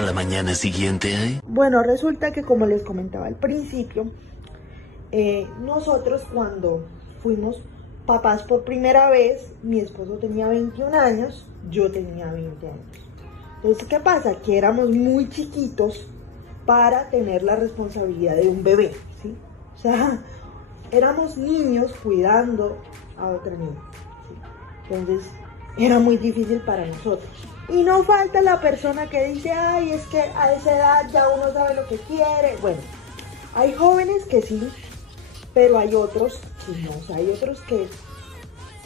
A la mañana siguiente... Bueno, resulta que como les comentaba al principio, nosotros cuando fuimos papás por primera vez, mi esposo tenía 21 años, yo tenía 20 años. Entonces, ¿qué pasa? Que éramos muy chiquitos para tener la responsabilidad de un bebé, ¿sí? O sea, éramos niños cuidando a otra niña, ¿sí? Entonces, era muy difícil para nosotros. Y no falta la persona que dice, ay, es que a esa edad ya uno sabe lo que quiere. Bueno, hay jóvenes que sí, pero hay otros que no. O sea, hay otros que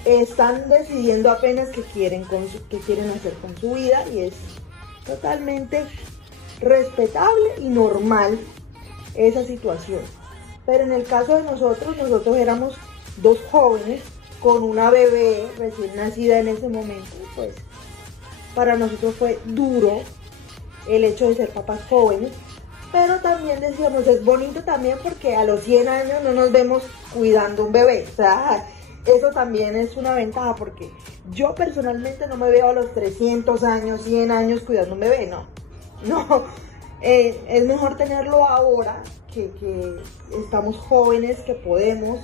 están decidiendo apenas qué quieren hacer con su vida, y es totalmente respetable y normal esa situación. Pero en el caso de nosotros éramos dos jóvenes con una bebé recién nacida en ese momento, pues para nosotros fue duro el hecho de ser papás jóvenes, pero también decíamos, es bonito también porque a los 100 años no nos vemos cuidando un bebé. O sea, eso también es una ventaja, porque yo personalmente no me veo a los 300 años, 100 años cuidando un bebé, no. Es mejor tenerlo ahora que estamos jóvenes, que podemos.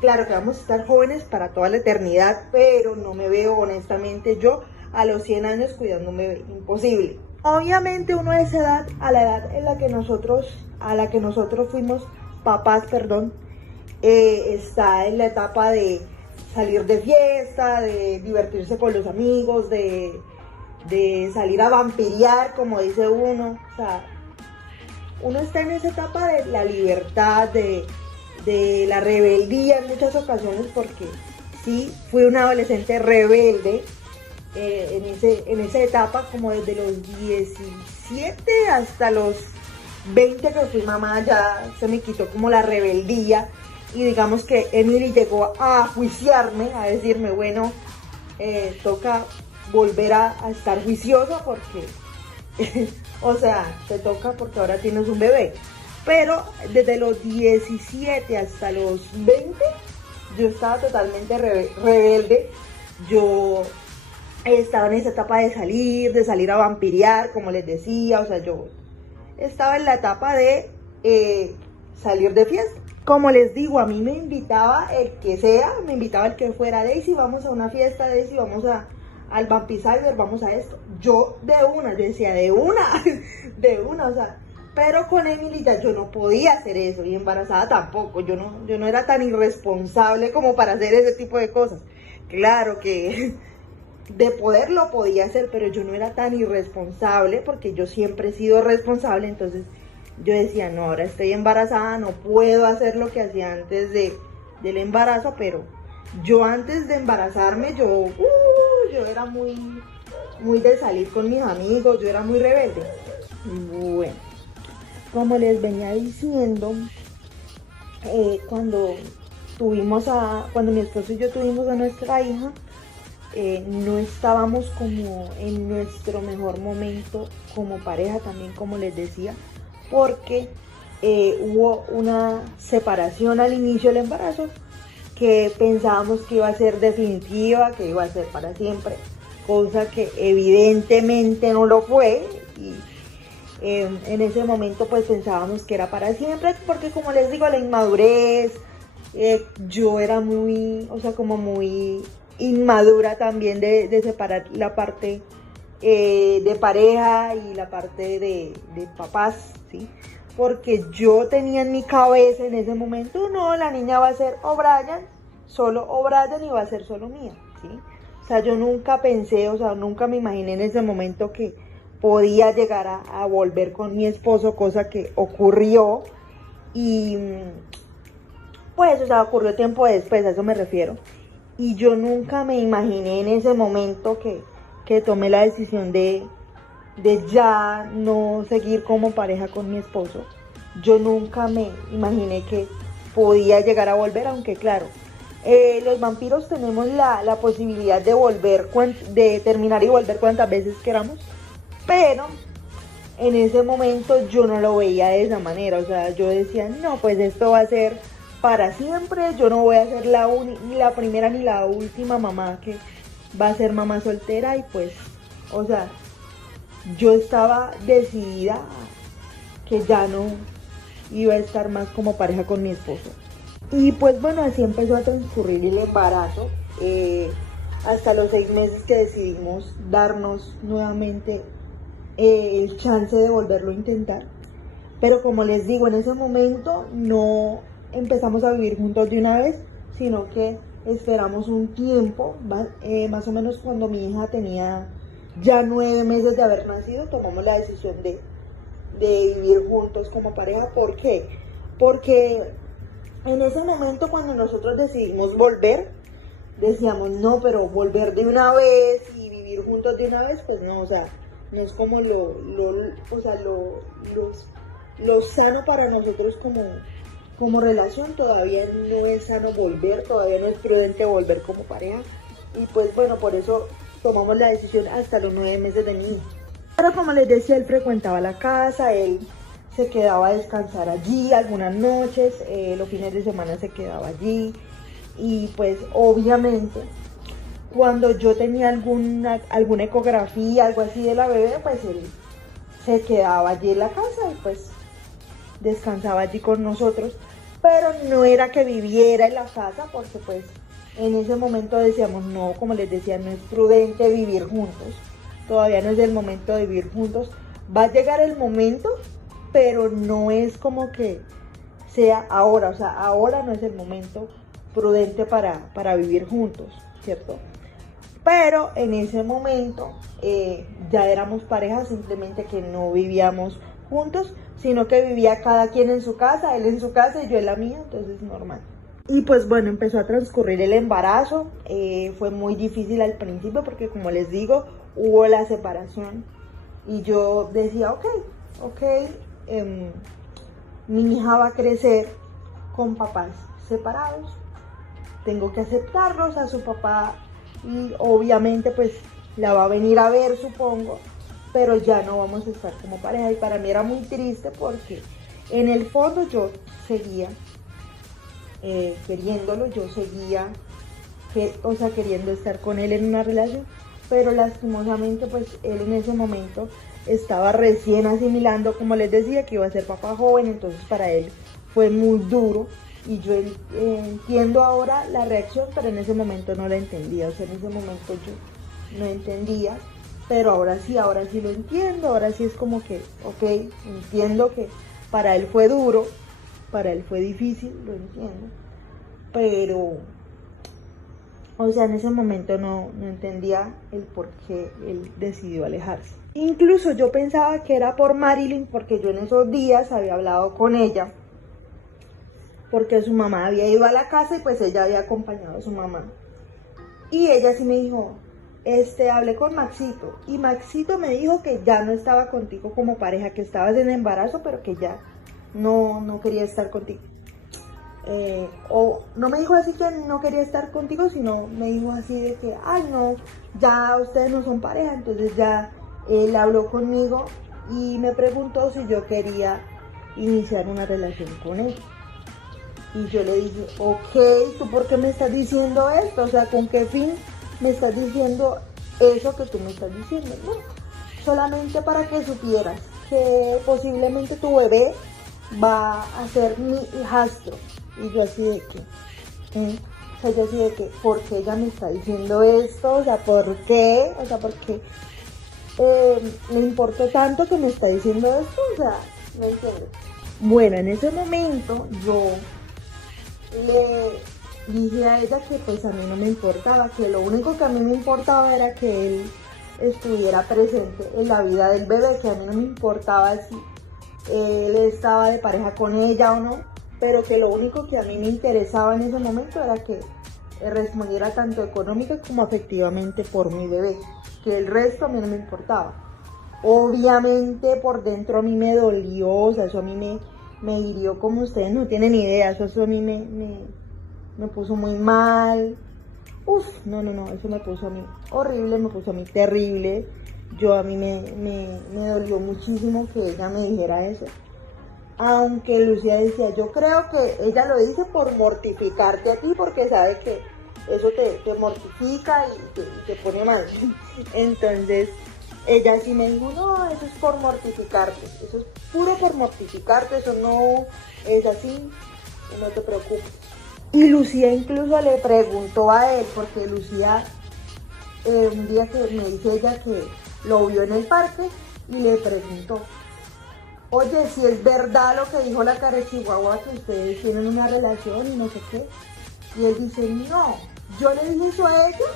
Claro que vamos a estar jóvenes para toda la eternidad, pero no me veo honestamente yo a los 100 años cuidando un bebé, imposible. Obviamente uno a esa edad, a la edad en la que nosotros fuimos papás, está en la etapa de salir de fiesta, de divertirse con los amigos, de salir a vampirear, como dice uno. O sea, uno está en esa etapa de la libertad, de la rebeldía en muchas ocasiones, porque sí, fui una adolescente rebelde en esa etapa, como desde los 17 hasta los 20 que fui mamá, ya se me quitó como la rebeldía, y digamos que Emily llegó a juiciarme, a decirme, bueno, toca volver a estar juiciosa porque, o sea, te toca porque ahora tienes un bebé. Pero desde los 17 hasta los 20, yo estaba totalmente rebelde. Yo estaba en esa etapa de salir a vampirear, como les decía. O sea, yo estaba en la etapa de salir de fiesta. Como les digo, a mí me invitaba el que sea, me invitaba el que fuera, Daisy, vamos a una fiesta, Daisy, vamos al Vampicyber, vamos a esto. Yo decía, de una, o sea. Pero con Emily ya yo no podía hacer eso, y embarazada tampoco. Yo no era tan irresponsable como para hacer ese tipo de cosas. Claro que de poder lo podía hacer, pero yo no era tan irresponsable, porque yo siempre he sido responsable. Entonces yo decía, no, ahora estoy embarazada, no puedo hacer lo que hacía antes del embarazo. Pero yo antes de embarazarme, yo era muy de salir con mis amigos, yo era muy rebelde. Bueno, como les venía diciendo, cuando mi esposo y yo tuvimos a nuestra hija, no estábamos como en nuestro mejor momento como pareja, también como les decía, porque hubo una separación al inicio del embarazo que pensábamos que iba a ser definitiva, que iba a ser para siempre, cosa que evidentemente no lo fue. Y en ese momento pues pensábamos que era para siempre, porque como les digo, la inmadurez, yo era muy inmadura también de separar la parte de pareja y la parte de papás, ¿sí? Porque yo tenía en mi cabeza en ese momento, no, la niña va a ser o Brian y va a ser solo mía, ¿sí? O sea, yo nunca pensé, nunca me imaginé en ese momento que podía llegar a volver con mi esposo, cosa que ocurrió. Y pues, ocurrió tiempo después, a eso me refiero. Y yo nunca me imaginé en ese momento que tomé la decisión de ya no seguir como pareja con mi esposo. Yo nunca me imaginé que podía llegar a volver, aunque claro, los vampiros tenemos la posibilidad de volver, de terminar y volver cuantas veces queramos. Pero en ese momento yo no lo veía de esa manera. O sea, yo decía, no, pues esto va a ser para siempre. Yo no voy a ser ni la primera ni la última mamá que va a ser mamá soltera. Y pues, o sea, yo estaba decidida que ya no iba a estar más como pareja con mi esposo. Y pues bueno, así empezó a transcurrir el embarazo, hasta los 6 meses que decidimos darnos nuevamente el chance de volverlo a intentar. Pero como les digo, en ese momento no empezamos a vivir juntos de una vez, sino que esperamos un tiempo, más o menos cuando mi hija tenía ya 9 meses de haber nacido, tomamos la decisión de vivir juntos como pareja. ¿Por qué? Porque en ese momento cuando nosotros decidimos volver, decíamos, no, pero volver de una vez y vivir juntos de una vez, pues no, o sea, no es como lo sano para nosotros como relación. Todavía no es sano volver, todavía no es prudente volver como pareja. Y pues bueno, por eso tomamos la decisión hasta los 9 meses de mi hija. Pero como les decía, él frecuentaba la casa, él se quedaba a descansar allí algunas noches, los fines de semana se quedaba allí. Y pues obviamente cuando yo tenía alguna ecografía, algo así de la bebé, pues él se quedaba allí en la casa y pues descansaba allí con nosotros. Pero no era que viviera en la casa, porque pues en ese momento decíamos, no, como les decía, no es prudente vivir juntos. Todavía no es el momento de vivir juntos. Va a llegar el momento, pero no es como que sea ahora. O sea, ahora no es el momento prudente para vivir juntos, ¿cierto? Pero en ese momento ya éramos pareja, simplemente que no vivíamos juntos, sino que vivía cada quien en su casa, él en su casa y yo en la mía, entonces normal. Y pues bueno, empezó a transcurrir el embarazo, fue muy difícil al principio porque como les digo, hubo la separación y yo decía, ok, mi hija va a crecer con papás separados, tengo que aceptarlos a su papá y obviamente pues la va a venir a ver, supongo, pero ya no vamos a estar como pareja. Y para mí era muy triste porque en el fondo yo seguía queriéndolo, yo seguía queriendo estar con él en una relación, pero lastimosamente pues él en ese momento estaba recién asimilando, como les decía, que iba a ser papá joven, entonces para él fue muy duro. Y yo entiendo ahora la reacción, pero en ese momento no la entendía. O sea, en ese momento yo no entendía, pero ahora sí lo entiendo. Ahora sí es como que, ok, entiendo que para él fue duro, para él fue difícil, lo entiendo. Pero, o sea, en ese momento no entendía el por qué él decidió alejarse. Incluso yo pensaba que era por Marilyn, porque yo en esos días había hablado con ella, porque su mamá había ido a la casa y pues ella había acompañado a su mamá. Y ella sí me dijo, hablé con Maxito, y Maxito me dijo que ya no estaba contigo como pareja, que estabas en embarazo, pero que ya no quería estar contigo. O no me dijo así que no quería estar contigo, sino me dijo así de que, ay no, ya ustedes no son pareja. Entonces ya él habló conmigo y me preguntó si yo quería iniciar una relación con él. Y yo le dije, ok, ¿tú por qué me estás diciendo esto? O sea, ¿con qué fin me estás diciendo eso que tú me estás diciendo? No, solamente para que supieras que posiblemente tu bebé va a ser mi hijastro. Y yo así de que, o sea, yo así de que, ¿por qué ella me está diciendo esto? O sea, ¿por qué? O sea, ¿por qué me importa tanto que me está diciendo esto? O sea, no entiendo. Bueno, en ese momento yo le dije a ella que pues a mí no me importaba, que lo único que a mí me importaba era que él estuviera presente en la vida del bebé, que a mí no me importaba si él estaba de pareja con ella o no, pero que lo único que a mí me interesaba en ese momento era que respondiera tanto económica como afectivamente por mi bebé, que el resto a mí no me importaba. Obviamente por dentro a mí me dolió, o sea, eso a mí me hirió como ustedes no tienen idea, eso a mí me puso muy mal. No, eso me puso a mí horrible, me puso a mí terrible. A mí me dolió muchísimo que ella me dijera eso. Aunque Lucía decía, yo creo que ella lo dice por mortificarte a ti, porque sabe que eso te mortifica y te pone mal. Entonces, ella sí me dijo, no, eso es por mortificarte, eso es puro por mortificarte, eso no es así, no te preocupes. Y Lucía incluso le preguntó a él, porque Lucía, un día que me dice ella que lo vio en el parque y le preguntó, oye, si es verdad lo que dijo la carechihuahua, que ustedes tienen una relación y no sé qué. Y él dice, no, yo le dije eso a ella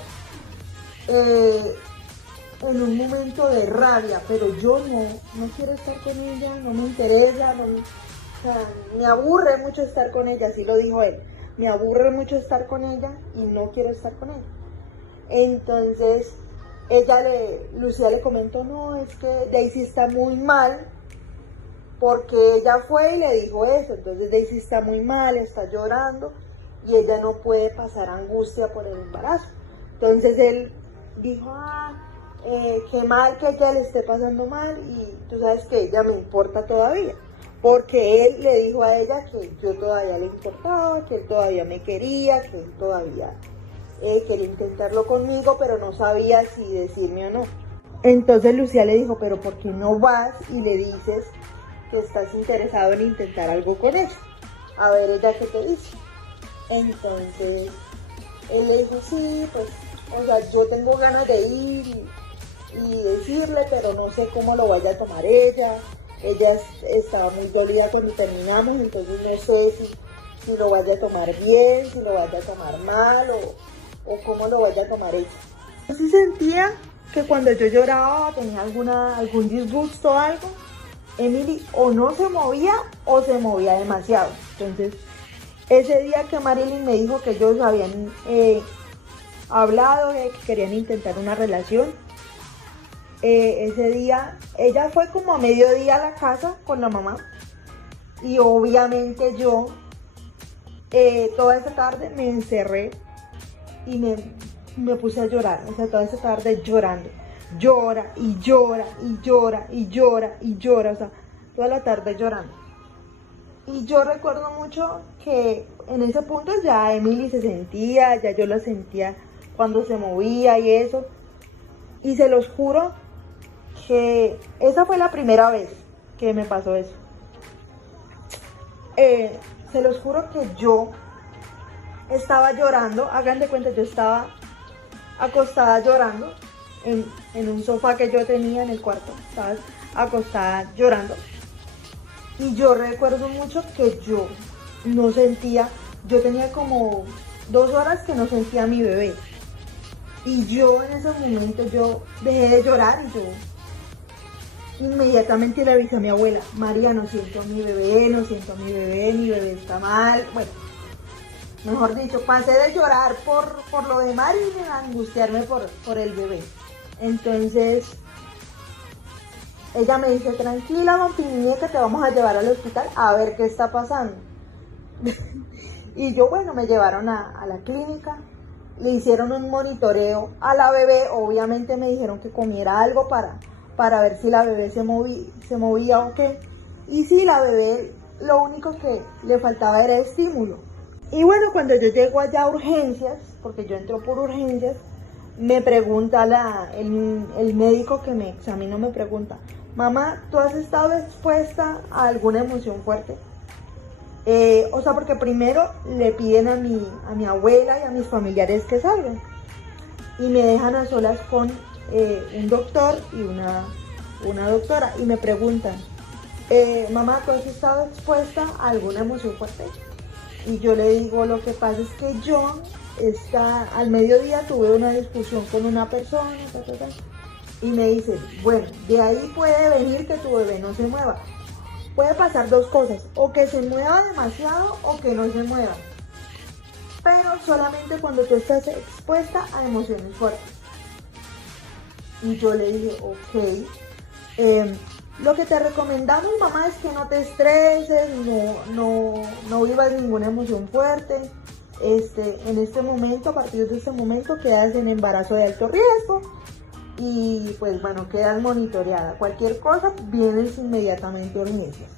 en un momento de rabia, pero yo no quiero estar con ella, no me interesa, o sea, me aburre mucho estar con ella, así lo dijo él. Me aburre mucho estar con ella y no quiero estar con ella. Entonces, Lucía le comentó, no, es que Daisy está muy mal, porque ella fue y le dijo eso, entonces Daisy está muy mal, está llorando y ella no puede pasar angustia por el embarazo. Entonces él dijo, qué mal que ella le esté pasando mal y tú sabes que ella me importa todavía, porque él le dijo a ella que yo todavía le importaba, que él todavía me quería, que él todavía quería intentarlo conmigo, pero no sabía si decirme o no. Entonces Lucía le dijo, pero ¿por qué no vas y le dices que estás interesado en intentar algo con ella? A ver ella qué te dice. Entonces él le dijo, sí, pues, o sea, yo tengo ganas de ir y decirle, pero no sé cómo lo vaya a tomar ella. Ella estaba muy dolida cuando terminamos, entonces no sé si lo vaya a tomar bien, si lo vaya a tomar mal o cómo lo vaya a tomar ella. Yo sí sentía que cuando yo lloraba, tenía algún disgusto o algo, Emily o no se movía o se movía demasiado. Entonces, ese día que Marilyn me dijo que ellos habían hablado de que querían intentar una relación, ese día ella fue como a mediodía a la casa con la mamá y obviamente yo toda esa tarde me encerré y me puse a llorar, o sea, toda esa tarde llorando. Llora y llora y llora y llora y llora, o sea, toda la tarde llorando. Y yo recuerdo mucho que en ese punto ya Emily se sentía, ya yo la sentía cuando se movía y eso. Y se los juro que esa fue la primera vez que me pasó eso. Se los juro que yo estaba llorando, hagan de cuenta, yo estaba acostada llorando en un sofá que yo tenía en el cuarto, estaba acostada llorando. Y yo recuerdo mucho que yo no sentía, yo tenía como 2 horas que no sentía a mi bebé. Y yo en ese momento yo dejé de llorar y yo inmediatamente le avisé a mi abuela, María, no siento a mi bebé, no siento a mi bebé está mal. Bueno, mejor dicho, pasé de llorar por lo de Marilyn a angustiarme por el bebé. Entonces, ella me dice, tranquila, vampiriña, que te vamos a llevar al hospital a ver qué está pasando. Y yo, bueno, me llevaron a la clínica, le hicieron un monitoreo a la bebé, obviamente me dijeron que comiera algo para ver si la bebé se movía o qué. Y sí, la bebé, lo único que le faltaba era estímulo. Y bueno, cuando yo llego allá a urgencias, porque yo entro por urgencias, me pregunta el médico que me examinó, me pregunta, mamá, ¿tú has estado expuesta a alguna emoción fuerte? O sea, porque primero le piden a mi abuela y a mis familiares que salgan. Y me dejan a solas con un doctor y una doctora. Y me preguntan, mamá, ¿tú has estado expuesta a alguna emoción fuerte? Y yo le digo, lo que pasa es que yo al mediodía tuve una discusión con una persona, y me dice, bueno, de ahí puede venir que tu bebé no se mueva. Puede pasar 2 cosas, o que se mueva demasiado o que no se mueva. Pero solamente cuando tú estás expuesta a emociones fuertes. Y yo le dije, ok, lo que te recomendamos, mamá, es que no te estreses, no vivas ninguna emoción fuerte. En este momento, a partir de este momento, quedas en embarazo de alto riesgo y pues bueno, quedas monitoreada. Cualquier cosa, vienes inmediatamente a urgencias.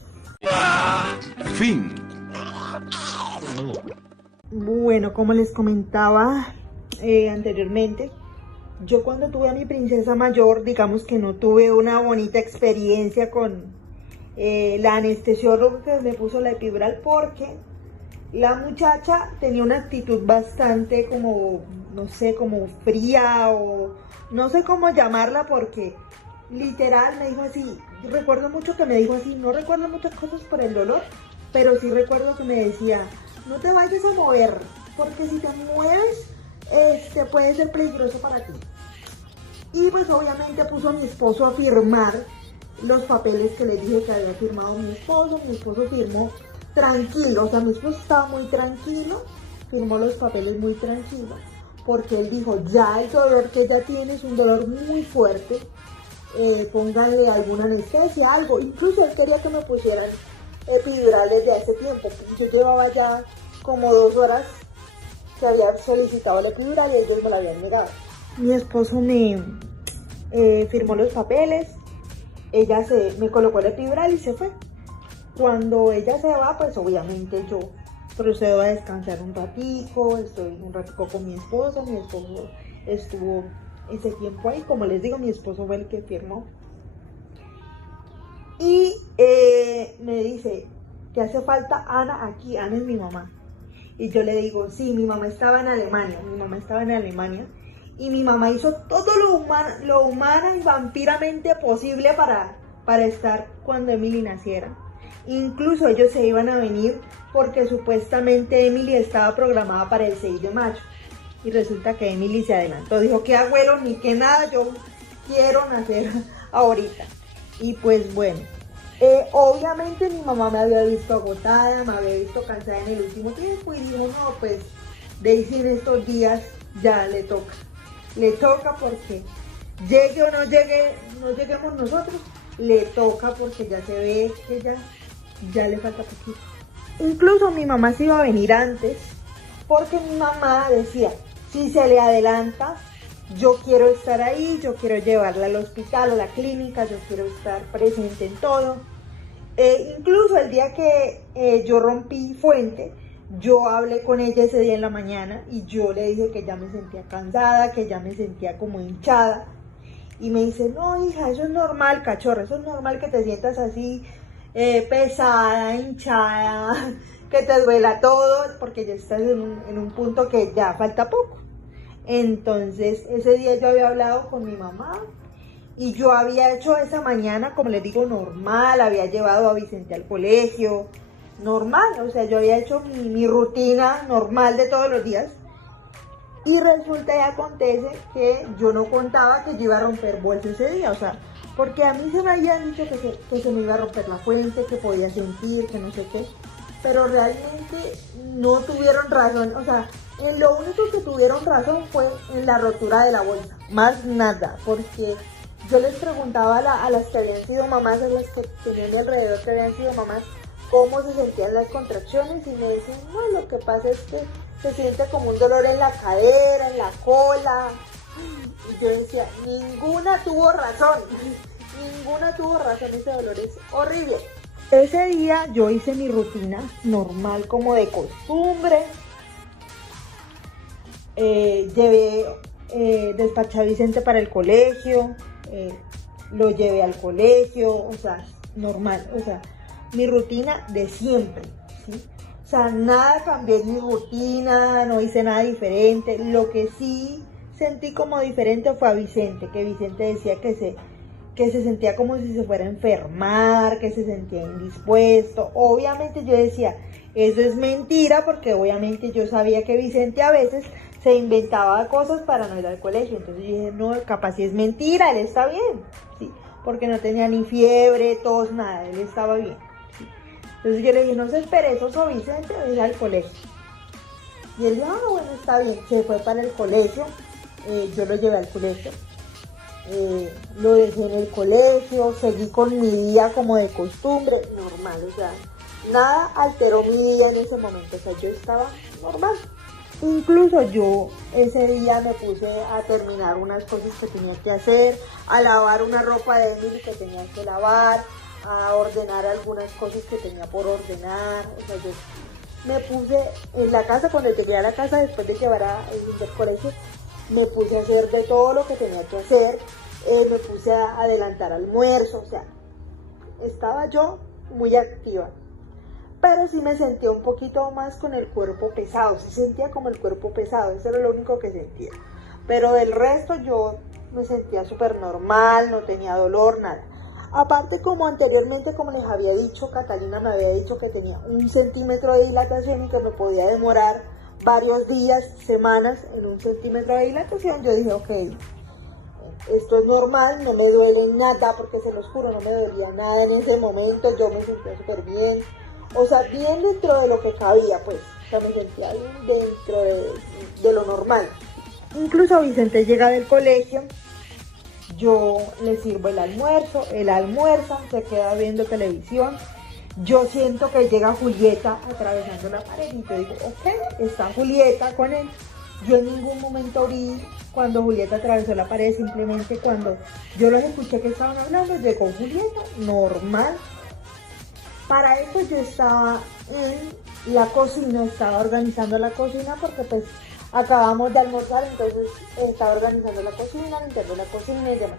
Fin. Bueno, como les comentaba anteriormente, yo cuando tuve a mi princesa mayor, digamos que no tuve una bonita experiencia con la anestesióloga que me puso la epidural, porque la muchacha tenía una actitud bastante como, no sé, como fría o no sé cómo llamarla, porque literal me dijo así, recuerdo mucho que me dijo así, no recuerdo muchas cosas por el dolor, pero sí recuerdo que me decía, no te vayas a mover, porque si te mueves, puede ser peligroso para ti. Y pues obviamente puso a mi esposo a firmar los papeles que le dije que había firmado mi esposo firmó tranquilo, o sea, mi esposo estaba muy tranquilo, firmó los papeles muy tranquilo, porque él dijo, ya el dolor que ella tiene es un dolor muy fuerte, pónganle alguna anestesia, algo, incluso él quería que me pusieran epidural desde hace tiempo, yo llevaba ya como 2 horas que había solicitado la epidural y ellos me la habían negado. Mi esposo me firmó los papeles, ella me colocó la epidural y se fue. Cuando ella se va, pues obviamente yo procedo a descansar un ratico, estoy un ratico con mi esposo estuvo ese tiempo ahí, como les digo, mi esposo fue el que firmó. Y me dice, ¿te hace falta Ana aquí? Ana es mi mamá. Y yo le digo, sí, mi mamá estaba en Alemania, y mi mamá hizo todo lo humana y vampiramente posible para estar cuando Emily naciera. Incluso ellos se iban a venir porque supuestamente Emily estaba programada para el 6 de mayo. Y resulta que Emily se adelantó. Dijo, qué abuelo ni qué nada, yo quiero nacer ahorita. Y pues bueno, obviamente mi mamá me había visto agotada, me había visto cansada en el último tiempo. Y dijo, no, pues Daisy en estos días ya le toca. Le toca porque llegue o no llegue, no lleguemos nosotros, le toca porque ya se ve que ya le falta poquito. Incluso mi mamá se iba a venir antes, porque mi mamá decía, si se le adelanta, yo quiero estar ahí, yo quiero llevarla al hospital, a la clínica, yo quiero estar presente en todo. Incluso el día que yo rompí fuente, yo hablé con ella ese día en la mañana y yo le dije que ya me sentía cansada, que ya me sentía como hinchada. Y me dice, no hija, eso es normal, cachorra, eso es normal que te sientas así, pesada, hinchada, que te duela todo, porque ya estás en un punto que ya falta poco. Entonces ese día yo había hablado con mi mamá y yo había hecho esa mañana, como les digo, normal, había llevado a Vicente al colegio, normal, o sea, yo había hecho mi rutina normal de todos los días. Y resulta y acontece que yo no contaba que yo iba a romper bolsa ese día, o sea, porque a mí se me habían dicho que se me iba a romper la fuente, que podía sentir, que no sé qué, pero realmente no tuvieron razón, o sea, en lo único que tuvieron razón fue en la rotura de la bolsa, más nada, porque yo les preguntaba a las que habían sido mamás, a las que tenían alrededor que habían sido mamás, cómo se sentían las contracciones y me decían, no, lo que pasa es que se siente como un dolor en la cadera, en la cola. Y yo decía, ninguna tuvo razón, ese dolor es horrible. Ese día yo hice mi rutina normal como de costumbre. Despaché a Vicente para el colegio, lo llevé al colegio, o sea, normal, o sea, mi rutina de siempre, ¿sí? O sea, nada cambié en mi rutina, no hice nada diferente. Lo que sí sentí como diferente fue a Vicente, que Vicente decía que se sentía como si se fuera a enfermar, que se sentía indispuesto. Obviamente yo decía, eso es mentira, porque obviamente yo sabía que Vicente a veces se inventaba cosas para no ir al colegio. Entonces yo dije, no, capaz si es mentira, él está bien, ¿sí? Porque no tenía ni fiebre, tos, nada, él estaba bien. Entonces yo le dije, no seas perezoso, Vicente, voy a ir al colegio. Y él dijo, ah, bueno, está bien. Se fue para el colegio, yo lo llevé al colegio, lo dejé en el colegio, seguí con mi día como de costumbre, normal, o sea, nada alteró mi día en ese momento, o sea, yo estaba normal. Incluso yo ese día me puse a terminar unas cosas que tenía que hacer, a lavar una ropa de Emily que tenía que lavar, a ordenar algunas cosas que tenía por ordenar. O sea, yo me puse en la casa, cuando llegué a la casa después de llevar a el colegio, me puse a hacer de todo lo que tenía que hacer, me puse a adelantar almuerzo, o sea, estaba yo muy activa. Pero sí me sentía un poquito más con el cuerpo pesado, sí sentía como el cuerpo pesado, eso era lo único que sentía. Pero del resto yo me sentía súper normal, no tenía dolor, nada. Aparte, como anteriormente, como les había dicho, Catalina me había dicho que tenía 1 centímetro de dilatación y que me podía demorar varios días, semanas en 1 centímetro de dilatación. Yo dije, ok, esto es normal, no me duele nada, porque se los juro, no me dolía nada en ese momento, yo me sentía súper bien. O sea, bien dentro de lo que cabía, pues. O sea, me sentía bien dentro de lo normal. Incluso Vicente llega del colegio, yo le sirvo el almuerzo, él almuerza, se queda viendo televisión. Yo siento que llega Julieta atravesando la pared y yo digo, ok, está Julieta con él. Yo en ningún momento vi cuando Julieta atravesó la pared, simplemente cuando yo los escuché que estaban hablando, llegó Julieta, normal. Para eso yo estaba en la cocina, estaba organizando la cocina porque pues acabamos de almorzar, entonces estaba organizando la cocina, limpiando la cocina y demás.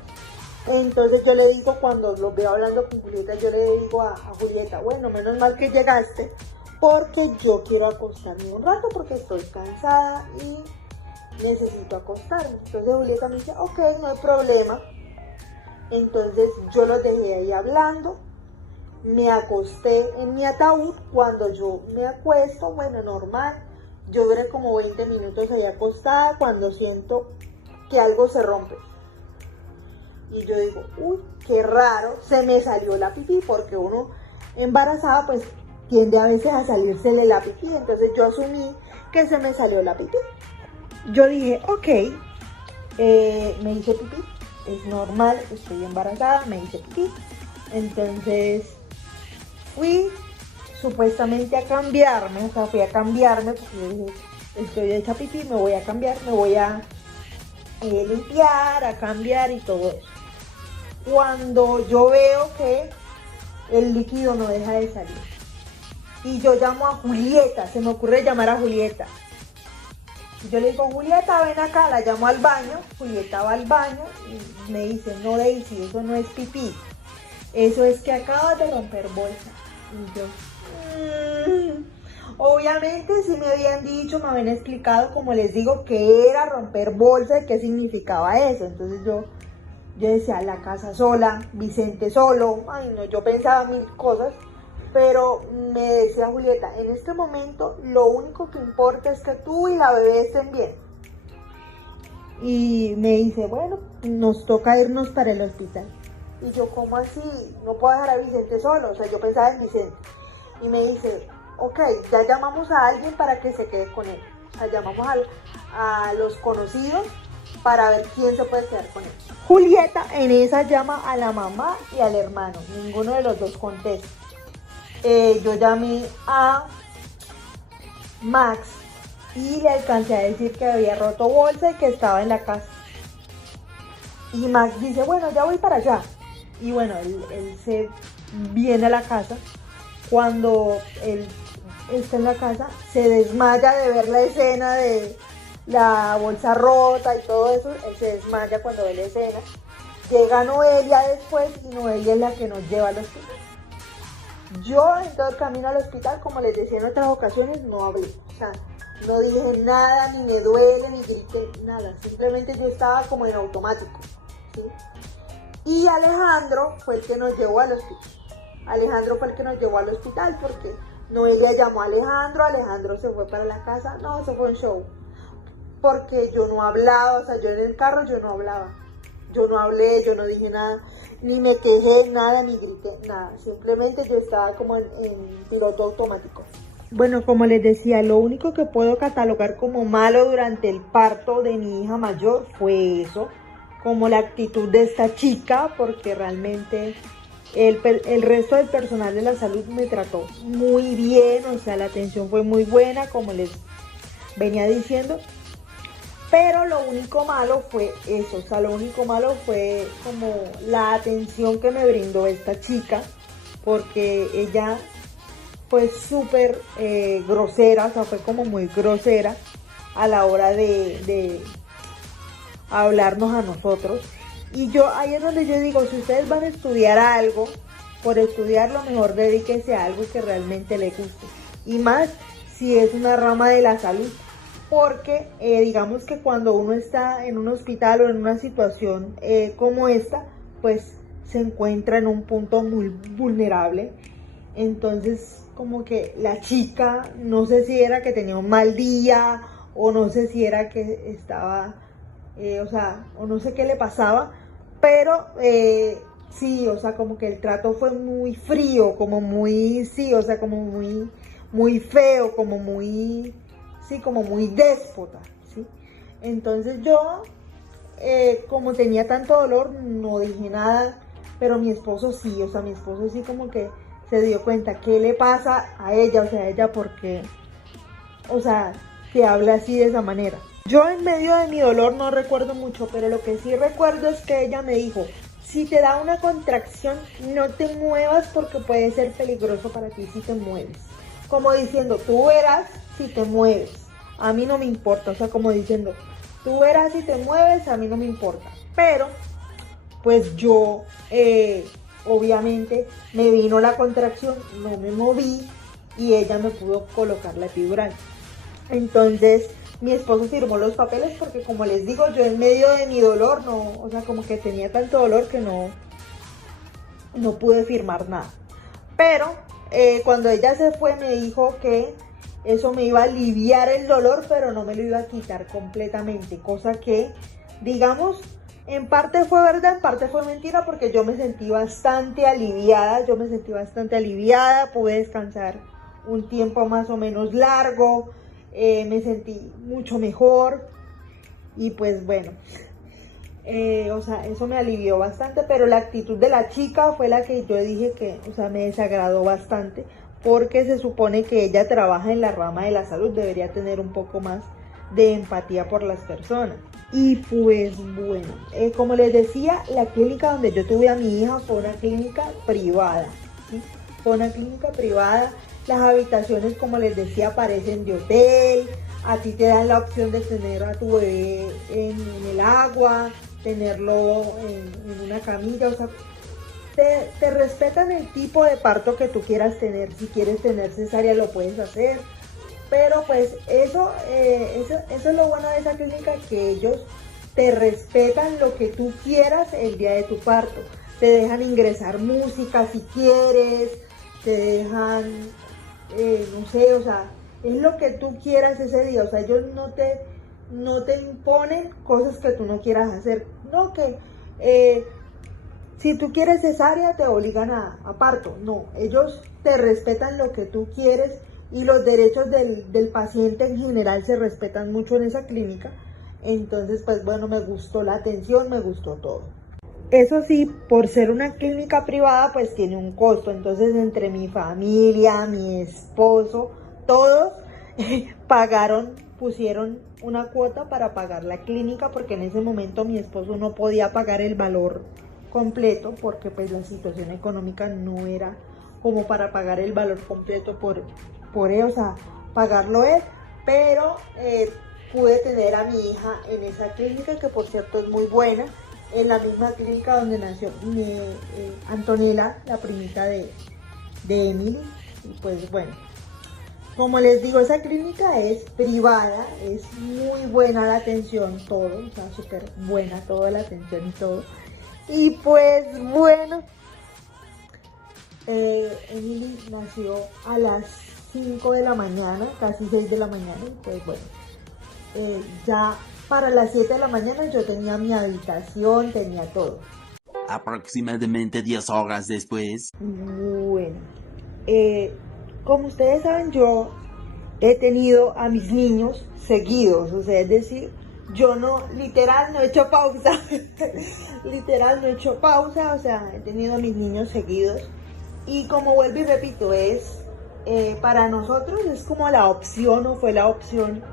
Entonces yo le digo, cuando los veo hablando con Julieta, yo le digo a Julieta, bueno, menos mal que llegaste, porque yo quiero acostarme un rato porque estoy cansada y necesito acostarme. Entonces Julieta me dice, ok, no hay problema. Entonces yo los dejé ahí hablando. Me acosté en mi ataúd. Cuando yo me acuesto, bueno, normal, yo duré como 20 minutos ahí acostada cuando siento que algo se rompe. Y yo digo, uy, qué raro, se me salió la pipí, porque uno embarazada pues tiende a veces a salírsele la pipí. Entonces yo asumí que se me salió la pipí. Yo dije, ok, me hice pipí, es normal, estoy embarazada, me hice pipí. Entonces fui supuestamente a cambiarme, o sea, fui a cambiarme porque yo dije, estoy hecha pipí, me voy a cambiar, me voy a limpiar, a cambiar y todo eso. Cuando yo veo que el líquido no deja de salir y yo llamo a Julieta, se me ocurre llamar a Julieta. Yo le digo, Julieta, ven acá, la llamo al baño. Julieta va al baño y me dice, no, Daisy, eso no es pipí, eso es que acabas de romper bolsa. Y yo, obviamente sí me habían dicho, me habían explicado, como les digo, qué era romper bolsa y qué significaba eso. Entonces yo decía, la casa sola, Vicente solo, ay no, yo pensaba mil cosas, pero me decía Julieta, en este momento lo único que importa es que tú y la bebé estén bien. Y me dice, bueno, nos toca irnos para el hospital. Y yo, ¿cómo así? No puedo dejar a Vicente solo, o sea, yo pensaba en Vicente. Y me dice, ok, ya llamamos a alguien para que se quede con él. O sea, llamamos a los conocidos para ver quién se puede quedar con él. Julieta en esa llama a la mamá y al hermano, ninguno de los dos contesta. Yo llamé a Max y le alcancé a decir que había roto bolsa y que estaba en la casa. Y Max dice, bueno, ya voy para allá. Y bueno, él se viene a la casa. Cuando él está en la casa, se desmaya de ver la escena de la bolsa rota y todo eso. Él se desmaya cuando ve la escena. Llega Noelia después y Noelia es la que nos lleva al hospital. Yo en todo el camino al hospital, como les decía en otras ocasiones, no hablé. O sea, no dije nada, ni me duele, ni grité, nada. Simplemente yo estaba como en automático, ¿sí? Y Alejandro fue el que nos llevó al hospital. Alejandro fue el que nos llevó al hospital porque Noelia llamó a Alejandro, Alejandro se fue para la casa. No, eso fue un show. Porque yo no hablaba, o sea, yo en el carro yo no hablaba. Yo no hablé, yo no dije nada, ni me quejé, nada, ni grité, nada. Simplemente yo estaba como en piloto automático. Bueno, como les decía, lo único que puedo catalogar como malo durante el parto de mi hija mayor fue eso, como la actitud de esta chica, porque realmente el resto del personal de la salud me trató muy bien, o sea, la atención fue muy buena, como les venía diciendo. Pero lo único malo fue eso, o sea, lo único malo fue como la atención que me brindó esta chica, porque ella fue súper grosera, o sea, fue como muy grosera a la hora de a hablarnos a nosotros. Y yo ahí es donde yo digo, si ustedes van a estudiar algo, por estudiarlo mejor dedíquense a algo que realmente les guste. Y más si es una rama de la salud. Porque digamos que cuando uno está en un hospital o en una situación como esta, pues se encuentra en un punto muy vulnerable. Entonces como que la chica, no sé si era que tenía un mal día o no sé si era que estaba, o no sé qué le pasaba, pero sí, o sea, como que el trato fue muy frío, como muy, sí, o sea, como muy, muy feo, como muy, sí, como muy déspota, ¿sí? Entonces yo, como tenía tanto dolor, no dije nada, pero mi esposo sí, o sea, mi esposo sí como que se dio cuenta qué le pasa a ella, o sea, ella porque, o sea, que habla así de esa manera. Yo en medio de mi dolor no recuerdo mucho, pero lo que sí recuerdo es que ella me dijo, si te da una contracción, no te muevas porque puede ser peligroso para ti si te mueves. Como diciendo, tú verás si te mueves, a mí no me importa, o sea, como diciendo, tú verás si te mueves, a mí no me importa. Pero, pues yo, obviamente, me vino la contracción, no me moví y ella me pudo colocar la epidural. Entonces, mi esposo firmó los papeles porque, como les digo, yo en medio de mi dolor, no, o sea, como que tenía tanto dolor que no pude firmar nada. Pero cuando ella se fue me dijo que eso me iba a aliviar el dolor, pero no me lo iba a quitar completamente, cosa que, digamos, en parte fue verdad, en parte fue mentira, porque yo me sentí bastante aliviada, pude descansar un tiempo más o menos largo, me sentí mucho mejor y pues bueno, o sea, eso me alivió bastante, pero la actitud de la chica fue la que yo dije que, o sea, me desagradó bastante, porque se supone que ella trabaja en la rama de la salud, debería tener un poco más de empatía por las personas. Y pues bueno, como les decía, la clínica donde yo tuve a mi hija fue una clínica privada, ¿sí? Fue una clínica privada. Las habitaciones, como les decía, parecen de hotel. A ti te dan la opción de tener a tu bebé en el agua, tenerlo en una camilla, o sea, te respetan el tipo de parto que tú quieras tener. Si quieres tener cesárea lo puedes hacer, pero pues eso es lo bueno de esa clínica, que ellos te respetan lo que tú quieras el día de tu parto. Te dejan ingresar música si quieres, te dejan, no sé, o sea, es lo que tú quieras ese día. O sea, ellos no te imponen cosas que tú no quieras hacer. No, que si tú quieres cesárea te obligan a parto. No, ellos te respetan lo que tú quieres y los derechos del paciente en general se respetan mucho en esa clínica. Entonces, pues bueno, me gustó la atención, me gustó todo. Eso sí, por ser una clínica privada, pues tiene un costo. Entonces, entre mi familia, mi esposo, todos pusieron una cuota para pagar la clínica, porque en ese momento mi esposo no podía pagar el valor completo, porque pues la situación económica no era como para pagar el valor completo por él, o sea, pagarlo él, pero pude tener a mi hija en esa clínica, que por cierto es muy buena, en la misma clínica donde nació Antonella, la primita de Emily. Y pues bueno, como les digo, esa clínica es privada, es muy buena la atención, todo, o sea, súper buena toda la atención y todo. Y pues bueno, Emily nació a las 5 de la mañana, casi 6 de la mañana, y pues bueno, ya para las 7 de la mañana yo tenía mi habitación, tenía todo. Aproximadamente 10 horas después. Bueno, como ustedes saben, yo he tenido a mis niños seguidos, o sea, es decir, yo literal no he hecho pausa, o sea, he tenido a mis niños seguidos. Y como vuelvo y repito, para nosotros es como la opción, o fue la opción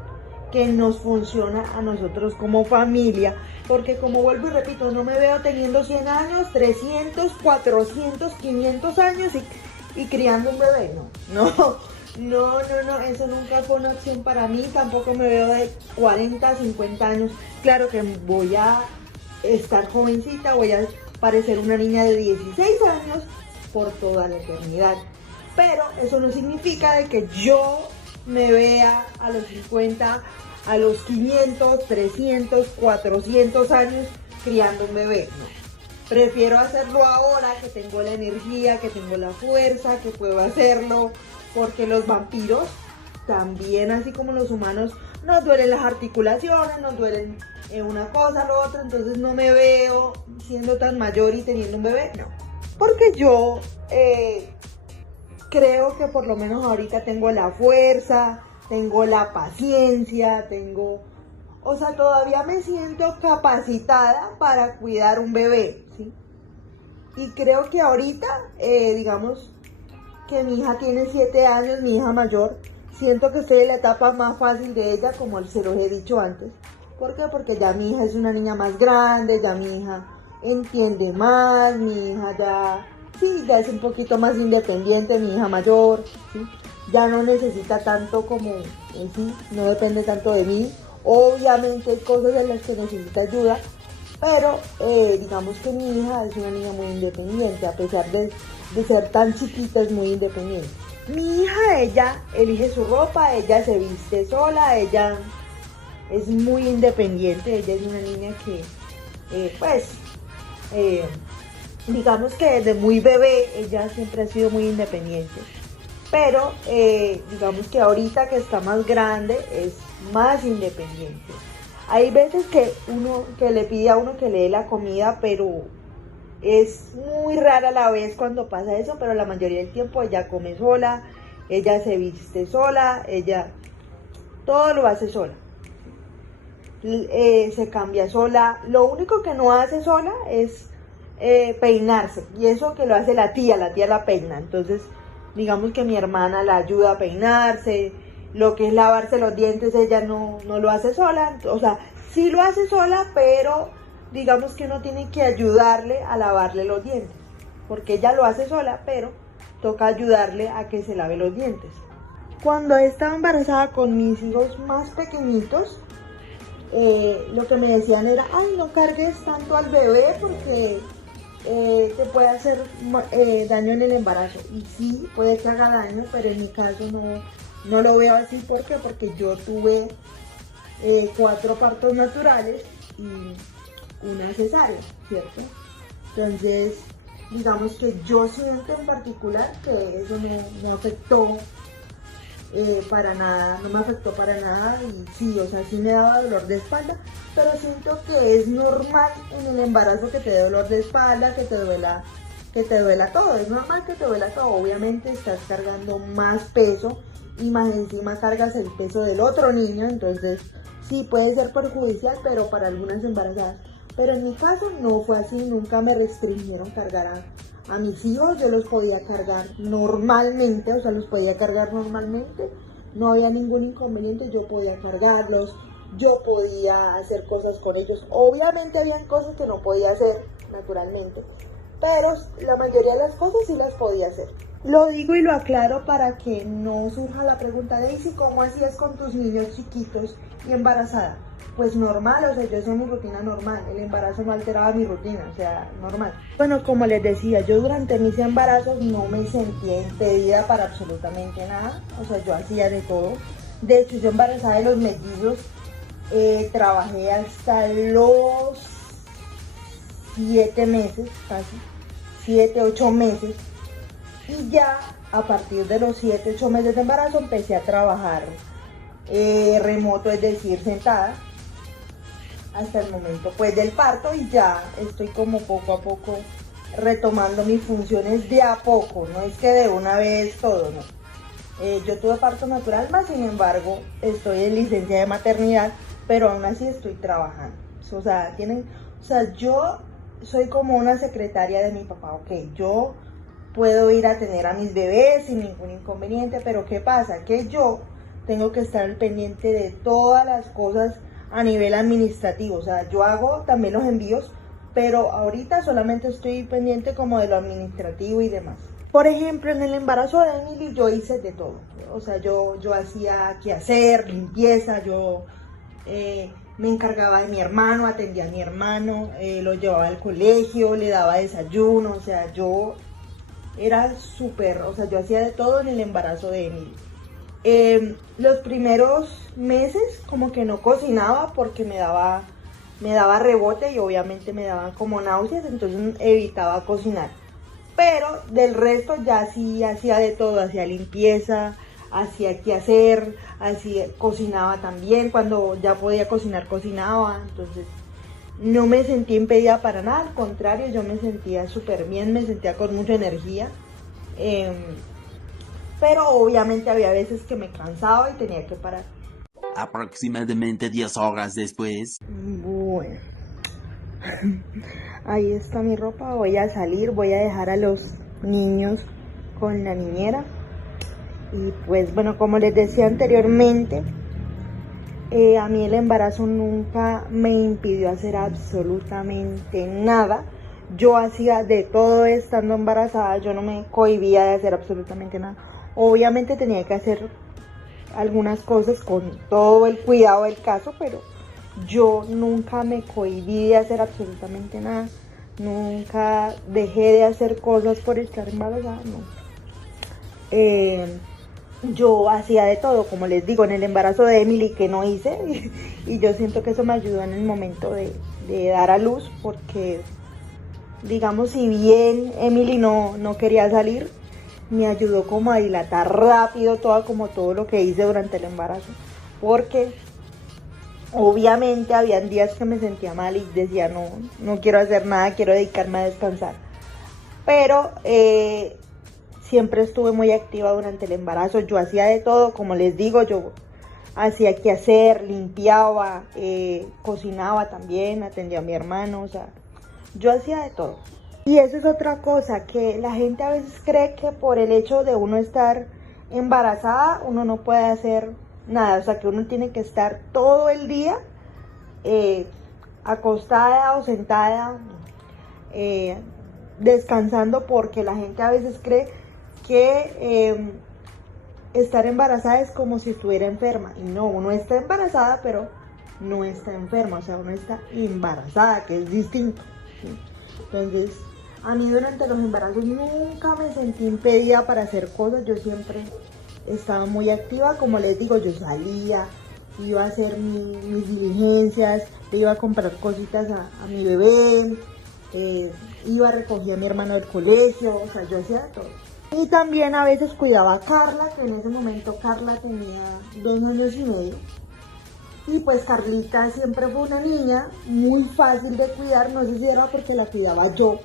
que nos funciona a nosotros como familia, porque como vuelvo y repito, no me veo teniendo 100 años, 300, 400, 500 años y criando un bebé, no, No, eso nunca fue una opción para mí, tampoco me veo de 40, 50 años. Claro que voy a estar jovencita, voy a parecer una niña de 16 años por toda la eternidad. Pero eso no significa de que yo me vea a los 50, a los 500, 300, 400 años criando un bebé. No. Prefiero hacerlo ahora que tengo la energía, que tengo la fuerza, que puedo hacerlo, porque los vampiros también, así como los humanos, nos duelen las articulaciones, nos duelen una cosa, lo otro, entonces no me veo siendo tan mayor y teniendo un bebé, no. Porque yo creo que por lo menos ahorita tengo la fuerza, tengo la paciencia, o sea, todavía me siento capacitada para cuidar un bebé, ¿sí? Y creo que ahorita, digamos, que mi hija tiene 7 años, mi hija mayor, siento que estoy en la etapa más fácil de ella, como se los he dicho antes. ¿Por qué? Porque ya mi hija es una niña más grande, ya mi hija entiende más, mi hija ya es un poquito más independiente, mi hija mayor, ¿sí? Ya no necesita tanto como en sí, no depende tanto de mí. Obviamente hay cosas en las que necesita ayuda, pero digamos que mi hija es una niña muy independiente, a pesar de ser tan chiquita, es muy independiente. Mi hija, ella elige su ropa, ella se viste sola, ella es muy independiente, ella es una niña que, digamos que desde muy bebé, ella siempre ha sido muy independiente. Pero digamos que ahorita que está más grande, es más independiente. Hay veces que le pide a uno que le dé la comida, pero es muy rara la vez cuando pasa eso, pero la mayoría del tiempo ella come sola, ella se viste sola, ella todo lo hace sola. Se cambia sola. Lo único que no hace sola es peinarse, y eso que lo hace la tía la peina. Entonces digamos que mi hermana la ayuda a peinarse. Lo que es lavarse los dientes, ella no lo hace sola, o sea, sí lo hace sola, pero digamos que uno tiene que ayudarle a lavarle los dientes, porque ella lo hace sola, pero toca ayudarle a que se lave los dientes. Cuando estaba embarazada con mis hijos más pequeñitos, lo que me decían era, ay, no cargues tanto al bebé porque te puede hacer daño en el embarazo. Y sí, puede que haga daño, pero en mi caso no lo veo así. ¿Por qué? Porque yo tuve 4 partos naturales y una cesárea, ¿cierto? Entonces, digamos que yo siento en particular que eso no afectó para nada, no me afectó para nada. Y sí, o sea, sí me daba dolor de espalda, pero siento que es normal en el embarazo que te dé dolor de espalda, que te duela todo, es normal que te duela todo. Obviamente estás cargando más peso y más encima cargas el peso del otro niño, entonces sí puede ser perjudicial, pero para algunas embarazadas. Pero en mi caso no fue así, nunca me restringieron cargar a mis hijos, yo los podía cargar normalmente, o sea, los podía cargar normalmente, no había ningún inconveniente, yo podía cargarlos, yo podía hacer cosas con ellos. Obviamente habían cosas que no podía hacer, naturalmente, pero la mayoría de las cosas sí las podía hacer. Lo digo y lo aclaro para que no surja la pregunta, Daisy, ¿cómo hacías con tus niños chiquitos y embarazada? Pues normal, o sea, yo hacía mi rutina normal, el embarazo no alteraba mi rutina, o sea, normal. Bueno, como les decía, yo durante mis embarazos no me sentía impedida para absolutamente nada, o sea, yo hacía de todo. De hecho, yo embarazada de los mellizos, trabajé hasta los 7 meses, casi, 7, 8 meses, y ya a partir de los 7, 8 meses de embarazo empecé a trabajar remoto, es decir, sentada, hasta el momento pues del parto, y ya estoy como poco a poco retomando mis funciones de a poco, no es que de una vez todo, no. Yo tuve parto natural, más sin embargo estoy en licencia de maternidad, pero aún así estoy trabajando. O sea, yo soy como una secretaria de mi papá, ok, yo puedo ir a tener a mis bebés sin ningún inconveniente, pero ¿qué pasa? Que yo tengo que estar al pendiente de todas las cosas a nivel administrativo, o sea, yo hago también los envíos, pero ahorita solamente estoy pendiente como de lo administrativo y demás. Por ejemplo, en el embarazo de Emily yo hice de todo. O sea, yo hacía quehacer, limpieza, yo me encargaba de mi hermano, atendía a mi hermano, lo llevaba al colegio, le daba desayuno, o sea, yo era súper, o sea, yo hacía de todo en el embarazo de Emily. Los primeros meses como que no cocinaba porque me daba rebote y obviamente me daban como náuseas, entonces evitaba cocinar. Pero del resto ya sí hacía de todo, hacía limpieza, hacía quehacer, cocinaba también, cuando ya podía cocinar, cocinaba, entonces no me sentía impedida para nada, al contrario, yo me sentía súper bien, me sentía con mucha energía, pero obviamente había veces que me cansaba y tenía que parar. Aproximadamente 10 horas después. Bueno, ahí está mi ropa, voy a salir, voy a dejar a los niños con la niñera. Y pues bueno, como les decía anteriormente, a mí el embarazo nunca me impidió hacer absolutamente nada. Yo hacía de todo estando embarazada, yo no me cohibía de hacer absolutamente nada. Obviamente tenía que hacer algunas cosas con todo el cuidado del caso, pero yo nunca me cohibí de hacer absolutamente nada. Nunca dejé de hacer cosas por estar embarazada, no. Yo hacía de todo, como les digo, en el embarazo de Emily que no hice y yo siento que eso me ayudó en el momento de dar a luz, porque digamos, si bien Emily no quería salir, me ayudó como a dilatar rápido todo lo que hice durante el embarazo, porque obviamente habían días que me sentía mal y decía no quiero hacer nada, quiero dedicarme a descansar, pero siempre estuve muy activa durante el embarazo, yo hacía de todo, como les digo, yo hacía quehacer, limpiaba, cocinaba también, atendía a mi hermano, o sea, yo hacía de todo. Y eso es otra cosa, que la gente a veces cree que por el hecho de uno estar embarazada, uno no puede hacer nada, o sea, que uno tiene que estar todo el día acostada o sentada, descansando, porque la gente a veces cree que estar embarazada es como si estuviera enferma. Y no, uno está embarazada, pero no está enferma, o sea, uno está embarazada, que es distinto, ¿sí? Entonces, a mí durante los embarazos nunca me sentí impedida para hacer cosas, yo siempre estaba muy activa, como les digo, yo salía, iba a hacer mis diligencias, le iba a comprar cositas a mi bebé, iba a recoger a mi hermano del colegio, o sea, yo hacía todo. Y también a veces cuidaba a Carla, que en ese momento Carla tenía 2 años y medio. Y pues Carlita siempre fue una niña muy fácil de cuidar, no sé si era porque la cuidaba yo,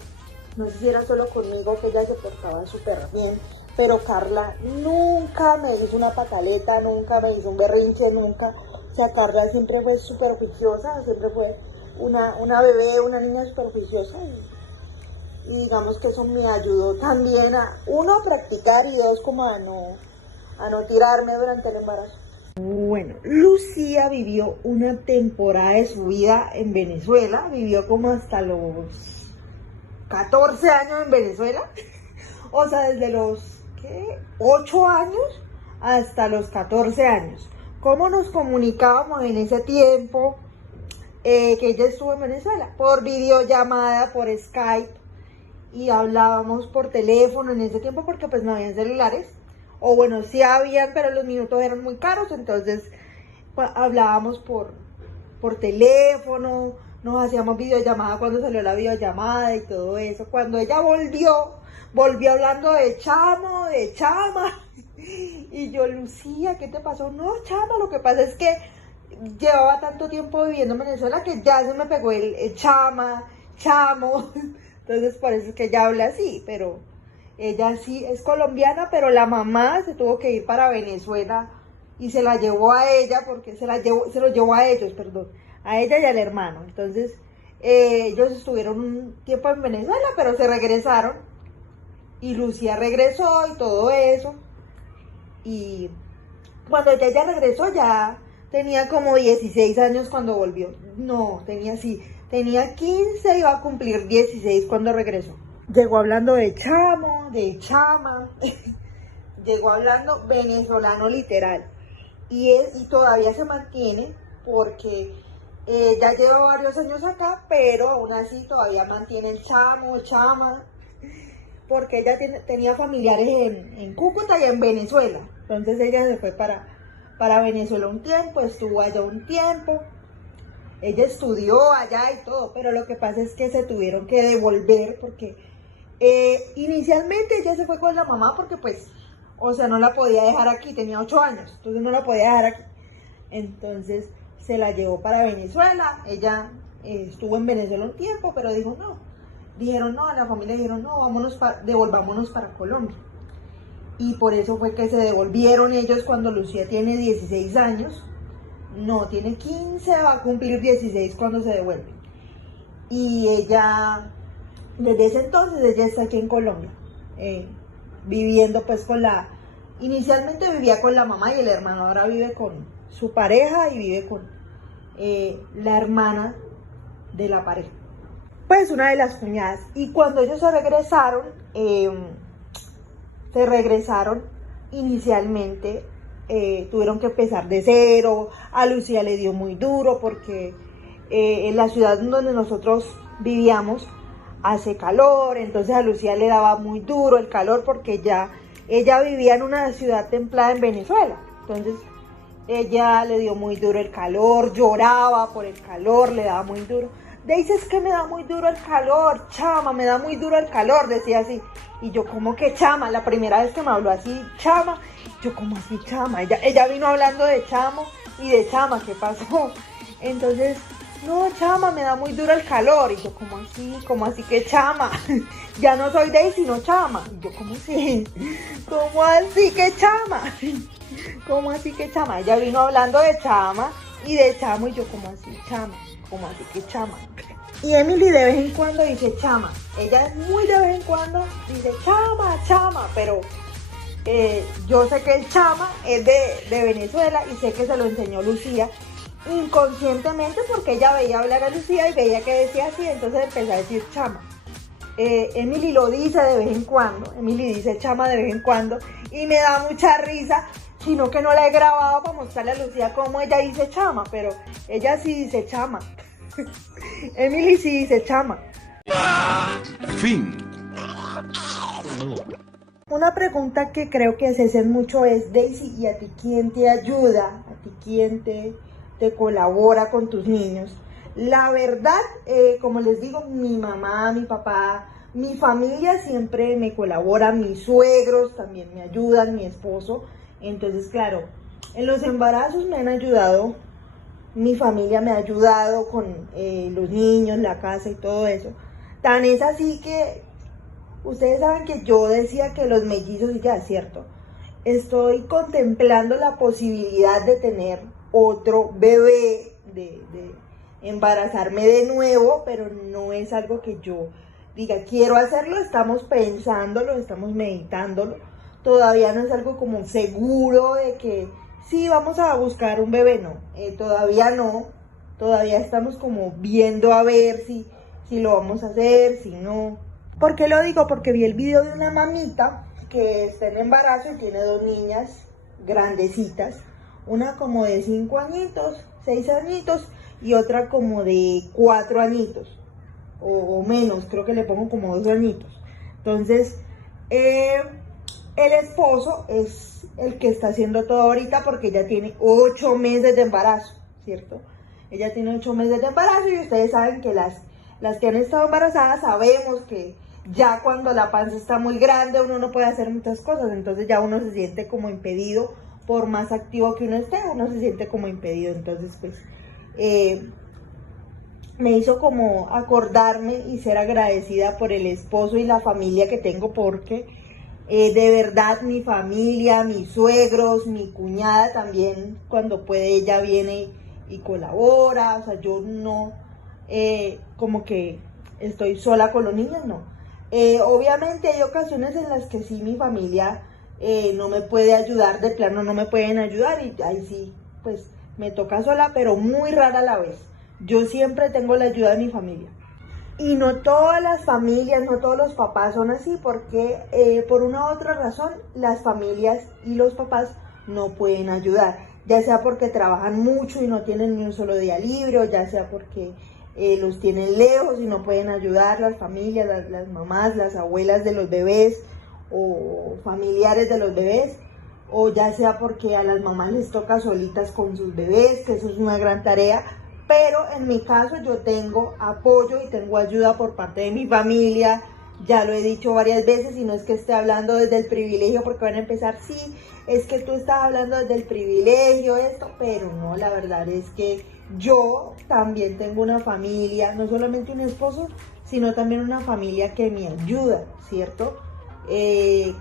no sé si era solo conmigo, que ella se portaba súper bien, pero Carla nunca me hizo una pataleta, nunca me hizo un berrinche, nunca. O sea, Carla siempre fue súper juiciosa, siempre fue una bebé, una niña súper juiciosa. Y digamos que eso me ayudó también a, uno, a practicar y dos, como a no tirarme durante el embarazo. Bueno, Lucía vivió una temporada de su vida en Venezuela, vivió como hasta los 14 años en Venezuela, o sea, desde los 8 años hasta los 14 años. ¿Cómo nos comunicábamos en ese tiempo que ella estuvo en Venezuela? Por videollamada, por Skype, y hablábamos por teléfono en ese tiempo porque pues no habían celulares, o bueno, sí habían, pero los minutos eran muy caros, entonces pues, hablábamos por teléfono, nos hacíamos videollamada cuando salió la videollamada y todo eso. Cuando ella volvió hablando de chamo, de chama, y yo, Lucía, ¿qué te pasó? No, chama, lo que pasa es que llevaba tanto tiempo viviendo en Venezuela que ya se me pegó el chama, chamo. Entonces por eso es que ella habla así, pero ella sí es colombiana, pero la mamá se tuvo que ir para Venezuela y se la llevó a ella, porque se lo llevó a ellos, perdón, a ella y al hermano. Entonces ellos estuvieron un tiempo en Venezuela, pero se regresaron y Lucía regresó y todo eso. Y cuando ella regresó ya tenía como 16 años cuando volvió. No, tenía 15, iba a cumplir 16 cuando regresó. Llegó hablando de chamo, de chama, llegó hablando venezolano literal. Y todavía se mantiene porque ya lleva varios años acá, pero aún así todavía mantiene el chamo, chama, porque ella tenía familiares en Cúcuta y en Venezuela. Entonces ella se fue para Venezuela un tiempo, estuvo allá un tiempo. Ella estudió allá y todo, pero lo que pasa es que se tuvieron que devolver porque inicialmente ella se fue con la mamá porque pues, o sea, no la podía dejar aquí, tenía 8 años, entonces no la podía dejar aquí. Entonces se la llevó para Venezuela, ella estuvo en Venezuela un tiempo, pero dijo no. Dijeron no, a la familia dijeron no, devolvámonos para Colombia. Y por eso fue que se devolvieron ellos cuando Lucía tiene 16 años. No, tiene 15, va a cumplir 16 cuando se devuelve. Y ella, desde ese entonces, ella está aquí en Colombia, viviendo pues inicialmente vivía con la mamá y el hermano, ahora vive con su pareja y vive con la hermana de la pareja. Pues una de las cuñadas. Y cuando ellos se regresaron inicialmente, tuvieron que empezar de cero. A Lucía le dio muy duro porque en la ciudad donde nosotros vivíamos hace calor, entonces a Lucía le daba muy duro el calor porque ella vivía en una ciudad templada en Venezuela. Entonces ella le dio muy duro el calor, lloraba por el calor, le daba muy duro. Daisy, es que me da muy duro el calor, chama, me da muy duro el calor, decía así. Y yo, ¿cómo que chama? La primera vez que me habló así, chama, yo, ¿cómo así chama? Ella vino hablando de chamo y de chama, ¿qué pasó? Entonces, no, chama, me da muy duro el calor. Y yo, ¿cómo así que chama? Ya no soy Daisy, sino chama. Y yo, ¿cómo así? ¿Cómo así que chama? ¿Cómo así que chama? Ella vino hablando de chama y de chamo, y yo, ¿cómo así chama? ¿Cómo así que chama? Y Emily de vez en cuando dice chama. Ella es muy de vez en cuando dice chama, chama, pero yo sé que el chama es de Venezuela y sé que se lo enseñó Lucía inconscientemente porque ella veía hablar a Lucía y veía que decía así, entonces empezó a decir chama. Emily lo dice de vez en cuando, Emily dice chama de vez en cuando y me da mucha risa, sino que no la he grabado para mostrarle a Lucía cómo ella dice chama, pero ella sí dice chama. Emily sí dice chama. Fin. Una pregunta que creo que se hacen mucho es, Daisy, ¿y a ti quién te ayuda? ¿A ti quién te colabora con tus niños? La verdad, como les digo, mi mamá, mi papá, mi familia siempre me colabora, mis suegros también me ayudan, mi esposo. Entonces, claro, en los embarazos me han ayudado, mi familia me ha ayudado con los niños, la casa y todo eso. Tan es así que ustedes saben que yo decía que los mellizos, y ya es cierto, estoy contemplando la posibilidad de tener otro bebé, de embarazarme de nuevo, pero no es algo que yo diga quiero hacerlo, estamos pensándolo, estamos meditándolo, todavía no es algo como seguro de que sí vamos a buscar un bebé, no, todavía no, todavía estamos como viendo a ver si lo vamos a hacer, si no. ¿Por qué lo digo? Porque vi el video de una mamita que está en embarazo y tiene 2 niñas grandecitas, una como de 5 añitos, 6 añitos y otra como de 4 añitos o menos, creo que le pongo como 2 añitos. Entonces, el esposo es el que está haciendo todo ahorita porque ella tiene 8 meses de embarazo, ¿cierto? Ella tiene 8 meses de embarazo y ustedes saben que las que han estado embarazadas sabemos que ya cuando la panza está muy grande uno no puede hacer muchas cosas, entonces ya uno se siente como impedido, por más activo que uno esté, uno se siente como impedido. Entonces pues me hizo como acordarme y ser agradecida por el esposo y la familia que tengo, porque de verdad mi familia, mis suegros, mi cuñada también, cuando puede ella viene y colabora, o sea, yo no como que estoy sola con los niños, no. Obviamente hay ocasiones en las que sí mi familia no me puede ayudar, de plano no me pueden ayudar y ahí sí, pues me toca sola, pero muy rara la vez. Yo siempre tengo la ayuda de mi familia. Y no todas las familias, no todos los papás son así, porque por una u otra razón las familias y los papás no pueden ayudar, ya sea porque trabajan mucho y no tienen ni un solo día libre, o ya sea porque los tienen lejos y no pueden ayudar, las familias, las mamás, las abuelas de los bebés o familiares de los bebés, o ya sea porque a las mamás les toca solitas con sus bebés, que eso es una gran tarea. Pero en mi caso yo tengo apoyo y tengo ayuda por parte de mi familia, ya lo he dicho varias veces, y no es que esté hablando desde el privilegio, porque van a empezar, sí, es que tú estás hablando desde el privilegio, esto, pero no, la verdad es que yo también tengo una familia, no solamente un esposo, sino también una familia que me ayuda, ¿cierto?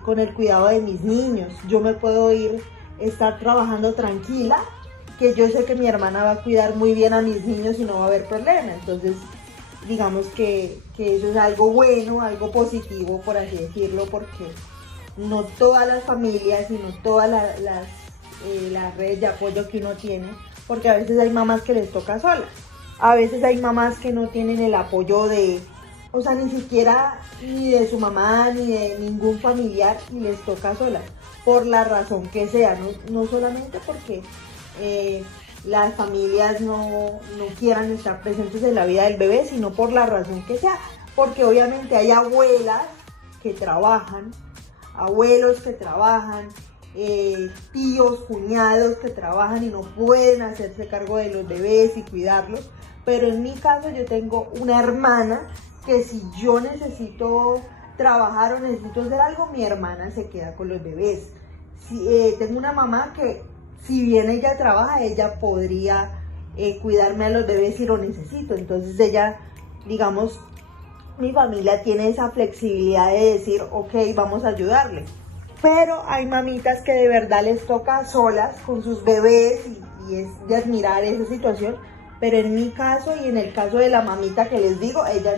Con el cuidado de mis niños, yo me puedo estar trabajando tranquila, que yo sé que mi hermana va a cuidar muy bien a mis niños y no va a haber problema. Entonces, digamos que eso es algo bueno, algo positivo, por así decirlo, porque no todas las familias y no todas las redes de apoyo que uno tiene, porque a veces hay mamás que les toca solas, a veces hay mamás que no tienen el apoyo o sea, ni siquiera ni de su mamá ni de ningún familiar, y les toca solas, por la razón que sea, no solamente porque las familias no quieran estar presentes en la vida del bebé, sino por la razón que sea, porque obviamente hay abuelas que trabajan, abuelos que trabajan, tíos, cuñados que trabajan y no pueden hacerse cargo de los bebés y cuidarlos. Pero en mi caso yo tengo una hermana que si yo necesito trabajar o necesito hacer algo, mi hermana se queda con los bebés. Tengo una mamá que, si bien ella trabaja, ella podría cuidarme a los bebés si lo necesito. Entonces ella, digamos, mi familia tiene esa flexibilidad de decir, ok, vamos a ayudarle. Pero hay mamitas que de verdad les toca solas con sus bebés y es de admirar esa situación. Pero en mi caso y en el caso de la mamita que les digo, ella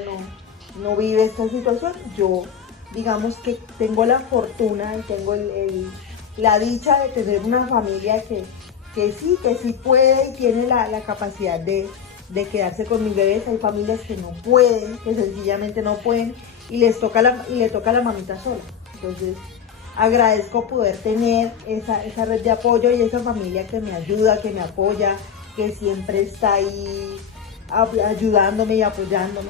no vive esta situación. Yo, digamos que tengo la fortuna y tengo la dicha de tener una familia que sí puede y tiene la capacidad de quedarse con mis bebés. Hay familias que no pueden, que sencillamente no pueden, y le toca a la mamita sola. Entonces agradezco poder tener esa red de apoyo y esa familia que me ayuda, que me apoya, que siempre está ahí ayudándome y apoyándome.